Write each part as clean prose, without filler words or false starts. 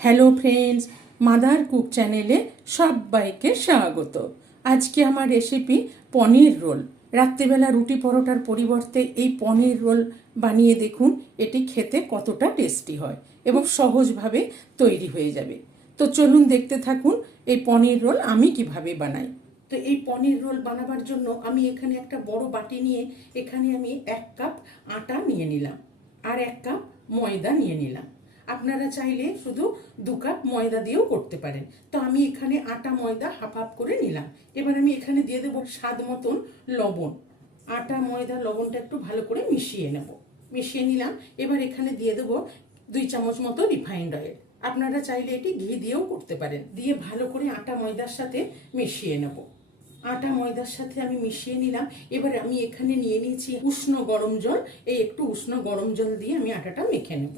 Hello friends, mother cook চ্যানেলে সবাইকে স্বাগত। আজকে আমার রেসিপি পনির রোল। রাত্রিবেলা রুটি পরোটার পরিবর্তে এই পনির রোল বানিয়ে দেখুন, এটি খেতে কতটা টেস্টি হয় এবং সহজভাবে তৈরি হয়ে যাবে। তো চলুন দেখতে থাকুন এই পনির রোল আমি কিভাবে বানাই। তো এই পনির রোল বানাবার জন্য আমি এখানে একটা বড় বাটি নিয়ে এখানে আমি 1 কাপ আটা নিয়ে নিলাম আর 1 কাপ ময়দা নিয়ে নিলাম। আপনারা চাইলে শুধু 2 কাপ ময়দা দিয়েও করতে পারেন। তো আমি এখানে আটা ময়দা হাফ হাফ করে নিলাম। এবার আমি এখানে দিয়ে দেবো স্বাদ মতন লবণ। আটা ময়দা লবণটা একটু ভালো করে মিশিয়ে নেব। মিশিয়ে নিলাম। এবার এখানে দিয়ে দেবো 2 চামচ মতো রিফাইন্ড অয়েল। আপনারা চাইলে এটি ঘি দিয়েও করতে পারেন। দিয়ে ভালো করে আটা ময়দার সাথে মিশিয়ে নেব। আটা ময়দার সাথে আমি মিশিয়ে নিলাম। এবার আমি এখানে নিয়ে নিয়েছি উষ্ণ গরম জল। এই একটু উষ্ণ গরম জল দিয়ে আমি আটাটা মেখে নেব।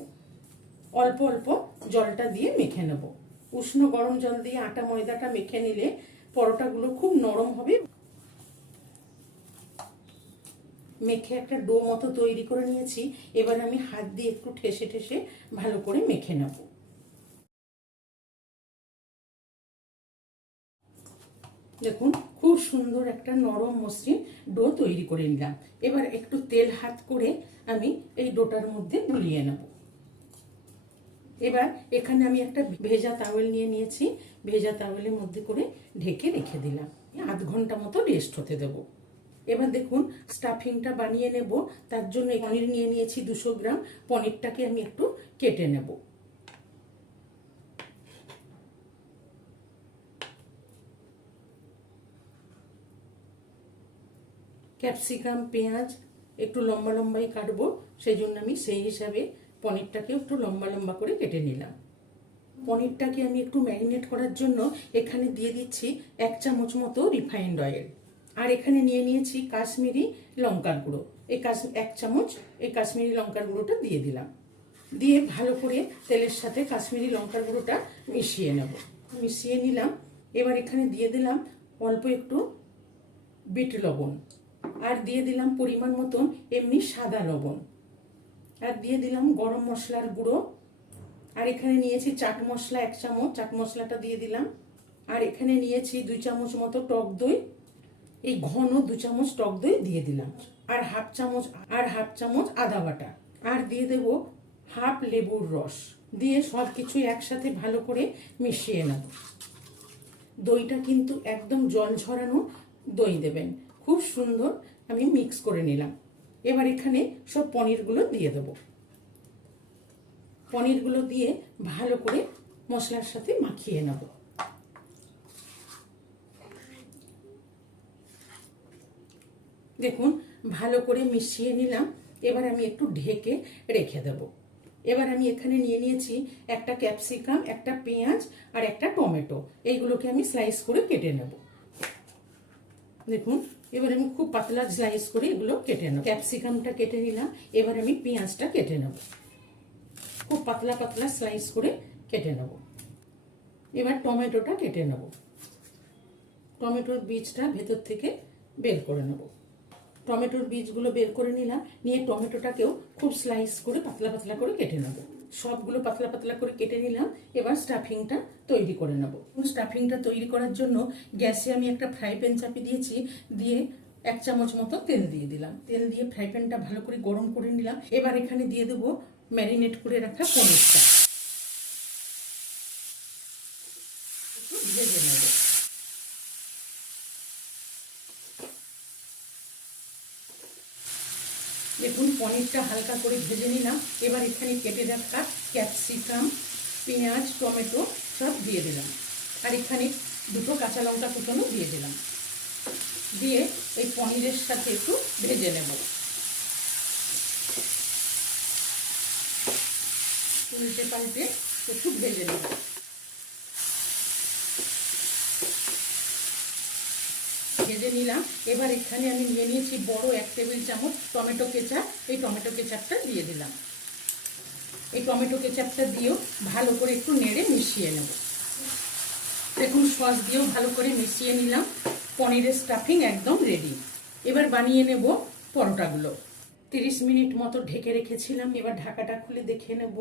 অল্প অল্প জলটা দিয়ে মেখে নেব। উষ্ণ গরম জল দিয়ে আটা ময়দাটা মেখে নিলে পরোটাগুলো খুব নরম হবে। মেখে একটা ডো মতো তৈরি করে নিয়েছি। এবার আমি হাত দিয়ে একটু ঠেসে ঠেসে ভালো করে মেখে নেব। দেখুন, খুব সুন্দর একটা নরম মসৃণ ডো তৈরি করে নিলাম। এবার একটু তেল হাত করে আমি এই ডোটার মধ্যে গুলিয়ে নেব। এবার এখানে আমি একটা ভেজা তাওয়েল নিয়ে নিয়েছি। ভেজা তাওয়েলের মধ্যে করে ঢেকে রেখে দিলাম। আধ ঘন্টা মতো রেস্ট হতে দেব। এবার দেখুন স্টাফিংটা বানিয়ে নেব। তার জন্য পনির নিয়ে নিয়েছি 200 গ্রাম। পনিরটাকে আমি একটু কেটে নেব। ক্যাপসিকাম পেঁয়াজ একটু লম্বা লম্বাই কাটবো, সেই জন্য আমি সেই হিসাবে পনিরটাকে একটু লম্বা লম্বা করে কেটে নিলাম। পনিরটাকে আমি একটু ম্যারিনেট করার জন্য এখানে দিয়ে দিচ্ছি 1 চামচ মতো রিফাইন্ড অয়েল। আর এখানে নিয়ে নিয়েছি কাশ্মীরি লঙ্কার গুঁড়ো। এই 1 চামচ এই কাশ্মীরি লঙ্কার গুঁড়োটা দিয়ে দিলাম। দিয়ে ভালো করে তেলের সাথে কাশ্মীরি লঙ্কার গুঁড়োটা মিশিয়ে নেব। মিশিয়ে নিলাম। এবার এখানে দিয়ে দিলাম অল্প একটু বিট লবণ। আর দিয়ে দিলাম পরিমাণ মতন এমনি সাদা লবণ। আর দিয়ে দিলাম গরম মশলার গুঁড়ো। আর এখানে নিয়েছি চাট মশলা 1 চামচ, চাট মশলাটা দিয়ে দিলাম। আর এখানে নিয়েছি 2 চামচ মতো টক দই। এই ঘন 2 চামচ টক দই দিয়ে দিলাম। আর হাফ চামচ আদা বাটা। আর দিয়ে দেব হাফ লেবুর রস। দিয়ে সব কিছু একসাথে ভালো করে মিশিয়ে নেব। দইটা কিন্তু একদম জল ঝরানো দই দেবেন। খুব সুন্দর আমি মিক্স করে নিলাম। এবার এখানে সব পনিরগুলো দিয়ে দেব। পনিরগুলো দিয়ে ভালো করে মশলার সাথে মাখিয়ে নেব। দেখুন ভালো করে মিশিয়ে নিলাম। এবার আমি একটু ঢেকে রেখে দেব। এবার আমি এখানে নিয়ে নিয়েছি একটা ক্যাপসিকাম, একটা পেঁয়াজ আর একটা টমেটো। এইগুলোকে আমি স্লাইস করে কেটে নেব। দেখুন এবার আমি খুব পাতলা স্লাইস করে এগুলো কেটে নেব। ক্যাপসিকামটা কেটে নিলাম। এবার আমি পেঁয়াজটা কেটে নেব। খুব পাতলা পাতলা স্লাইস করে কেটে নেব। এবার টমেটোটা কেটে নেব। টমেটোর বীজটা ভেতর থেকে বের করে নেব। টমেটোর বীজগুলো বের করে নিলাম। নিয়ে টমেটোটাকেও খুব স্লাইস করে পাতলা পাতলা করে কেটে নেব। সবগুলো পাতলা পাতলা করে কেটে নিলাম। এবার স্টাফিংটা তৈরি করে নেব। স্টাফিংটা তৈরি করার জন্য গ্যাসে আমি একটা ফ্রাই প্যান চাপিয়ে দিয়েছি। দিয়ে 1 চামচ মতো তেল দিয়ে দিলাম। তেল দিয়ে ফ্রাই প্যানটা ভালো করে গরম করে নিলাম। এবার এখানে দিয়ে দেবো ম্যারিনেট করে রাখা পনিরটা। একটু ভেজে নেব। দেখুন পনিরটা হালকা করে ভেজে নিলাম। এবার এখানে কেটে রাখা ক্যাপসিকাম, পেঁয়াজ, টমেটো সব দিয়ে দিলাম। আর এখানে 2টো কাঁচা লঙ্কা কুচানো দিয়ে দিলাম। দিয়ে এই পনিরের সাথে একটু ভেজে নেব। উল্টে পাল্টে একটু ভেজে নেব। ভেজে নিলাম। এবার এখানে আমি নিয়ে নিয়েছি বড় 1 টেবিল চামচ টমেটো কেচাপ। এই টমেটো কেচাপটা দিয়ে দিলাম। এই টমেটো কেচাপটা দিয়েও ভালো করে একটু নেড়ে মিশিয়ে নেব। দেখুন সস দিয়েও ভালো করে মিশিয়ে নিলাম। পনিরের স্টাফিং একদম রেডি। এবার বানিয়ে নেব পরোটাগুলো। 30 মিনিট মতো ঢেকে রেখেছিলাম। এবার ঢাকাটা খুলে দেখে নেব।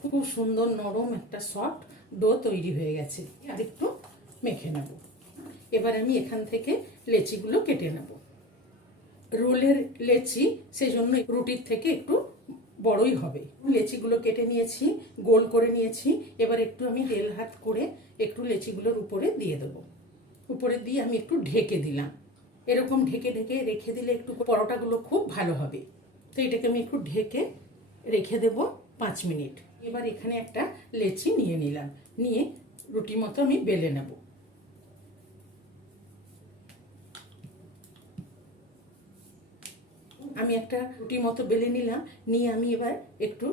খুব সুন্দর নরম একটা সফট ডো তৈরি হয়ে গেছে। আর একটু মেখে নেব। এবার আমি এখান থেকে লেচিগুলো কেটে নেব। রোলের লেচি সেজন্য রুটির থেকে একটু বড়ই হবে। লেচিগুলো কেটে নিয়েছি, গোল করে নিয়েছি। এবার একটু আমি তেল হাত করে একটু লেচিগুলোর উপরে দিয়ে দেবো। উপরে দিয়ে আমি একটু ঢেকে দিলাম। এরকম ঢেকে ঢেকে রেখে দিলে একটু পরোটাগুলো খুব ভালো হবে। তো এটাকে আমি একটু ঢেকে রেখে দেব 5 মিনিট। এবার এখানে একটা লেচি নিয়ে নিলাম, নিয়ে রুটি মতো আমি বেলে নেব। আমি একটা রুটি মতো বেলে নিলাম, নিয়ে আমি এবার একটু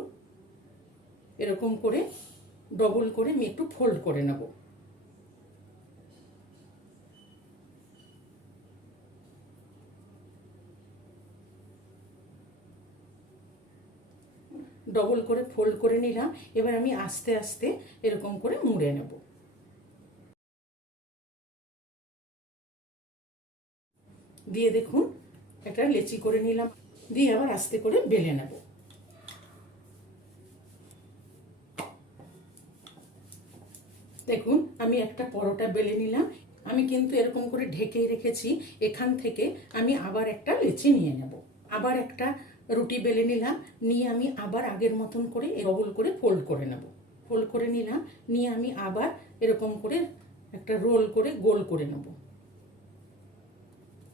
এরকম করে ডবল করে আমি একটু ফোল্ড করে নেব। ডবল করে ফোল্ড করে নিলাম। এবার আমি আস্তে আস্তে এরকম করে মুড়ে নেব। দিয়ে দেখুন একটা লেচি করে নিলাম, দিয়ে আবার আস্তে করে বেলে নেব। দেখুন আমি একটা পরোটা বেলে নিলাম। আমি কিন্তু এরকম করে ঢেকেই রেখেছি। এখান থেকে আমি আবার একটা লেচি নিয়ে নেব। আবার একটা রুটি বেলে নিলাম, নিয়ে আমি আবার আগের মতন করে ডবল করে ফোল্ড করে নেব। ফোল্ড করে নিলাম, নিয়ে আমি আবার এরকম করে একটা রোল করে গোল করে নেব।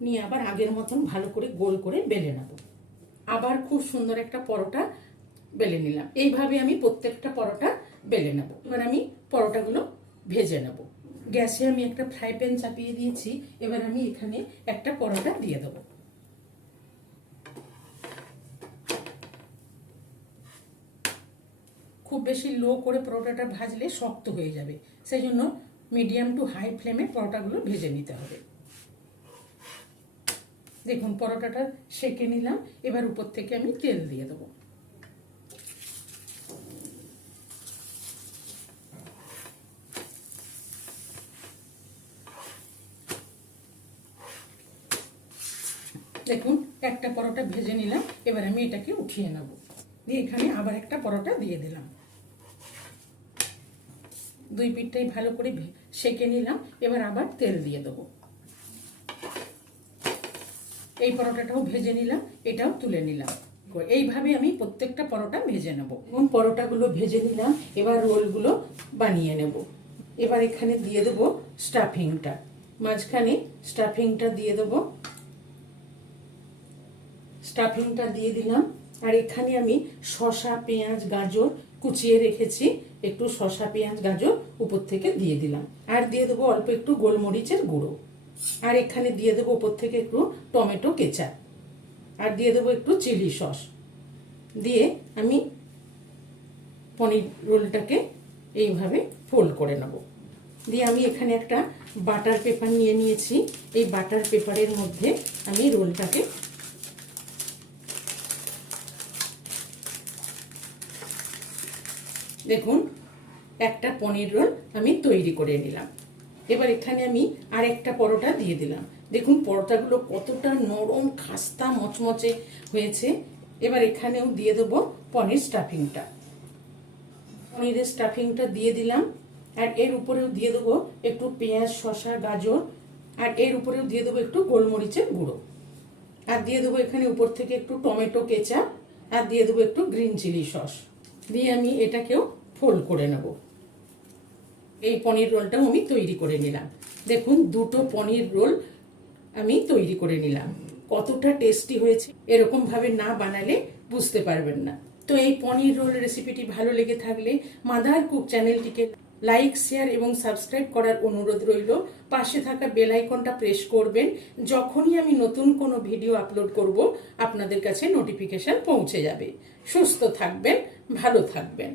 নিয়ে আবার আগের মতন ভালো করে গোল করে বেলে নেব। আবার খুব সুন্দর একটা পরোটা বেলে নিলাম। এইভাবে আমি প্রত্যেকটা পরোটা বেলে নেব। এবার আমি পরোটাগুলো ভেজে নেব। গ্যাসে আমি একটা ফ্রাই প্যান চাপিয়ে দিয়েছি। এবার আমি এখানে একটা পরোটা দিয়ে দেবো। খুব বেশি লো করে পরোটাটা ভাজলে শক্ত হয়ে যাবে, সেই জন্য মিডিয়াম টু হাই ফ্লেমে পরোটাগুলো ভেজে নিতে হবে। দেখুন পরোটাটা সেঁকে নিলাম। এবার উপর থেকে আমি তেল দিয়ে দেবো। দেখুন একটা পরোটা ভেজে নিলাম। এবার আমি এটাকে উঠিয়ে নেব। দিয়ে এখানে আবার একটা পরোটা দিয়ে দিলাম। দুই পিঠটাই ভালো করে সেঁকে নিলাম। এবার আবার তেল দিয়ে দেবো। এই পরোটাটাও ভেজে নিলাম, এটাও তুলে নিলাম। এইভাবে আমি প্রত্যেকটা পরোটা ভেজে নেব। এবং পরোটাগুলো ভেজে নিলাম। এবার রোলগুলো বানিয়ে নেব। এবার এখানে দিয়ে দেবো স্টাফিংটা। মাঝখানে স্টাফিংটা দিয়ে দেবো। স্টাফিংটা দিয়ে দিলাম। আর এখানে আমি শসা, পেঁয়াজ, গাজর কুচিয়ে রেখেছি। একটু শসা, পেঁয়াজ, গাজর উপর থেকে দিয়ে দিলাম। আর দিয়ে দেবো অল্প একটু গোলমরিচের গুঁড়ো। আর এখানে দিয়ে দেবো উপর থেকে একটু টমেটো কেচাপ। আর দিয়ে দেবো একটু চিলি সস। দিয়ে আমি পনির রোলটাকে এইভাবে ফোল্ড করে নেব। দিয়ে আমি এখানে একটা বাটার পেপার নিয়ে নিয়েছি। এই বাটার পেপারের মধ্যে আমি রোলটাকে দেখুন একটা পনির রোল আমি তৈরি করে নিলাম। এবার এখানে আমি আরেকটা পরোটা দিয়ে দিলাম। দেখুন পরোটাগুলো কতটা নরম, খাস্তা, মচমচে হয়েছে। এবার এখানেও দিয়ে দেবো পনির স্টাফিংটা। পনিরের স্টাফিংটা দিয়ে দিলাম। আর এর উপরেও দিয়ে দেবো একটু পেঁয়াজ, শসা, গাজর। আর এর উপরেও দিয়ে দেবো একটু গোলমরিচের গুঁড়ো। আর দিয়ে দেবো এখানে উপর থেকে একটু টমেটো কেচাপ। আর দিয়ে দেবো একটু গ্রিন চিলি সস। দিয়ে আমি এটাকেও ফোল্ড করে নেব। এই পনির রোলটাও আমি তৈরি করে নিলাম। দেখুন দুটো পনির রোল আমি তৈরি করে নিলাম। কতটা টেস্টি হয়েছে, এরকম ভাবে না বানালে বুঝতে পারবেন না। তো এই পনির রোল রেসিপিটি ভালো লেগে থাকলে মাদার কুক চ্যানেলটিকে লাইক, শেয়ার এবং সাবস্ক্রাইব করার অনুরোধ রইল। পাশে থাকা বেল আইকনটা প্রেস করবেন। যখনই আমি নতুন কোনো ভিডিও আপলোড করব আপনাদের কাছে নোটিফিকেশন পৌঁছে যাবে। সুস্থ থাকবেন, ভালো থাকবেন।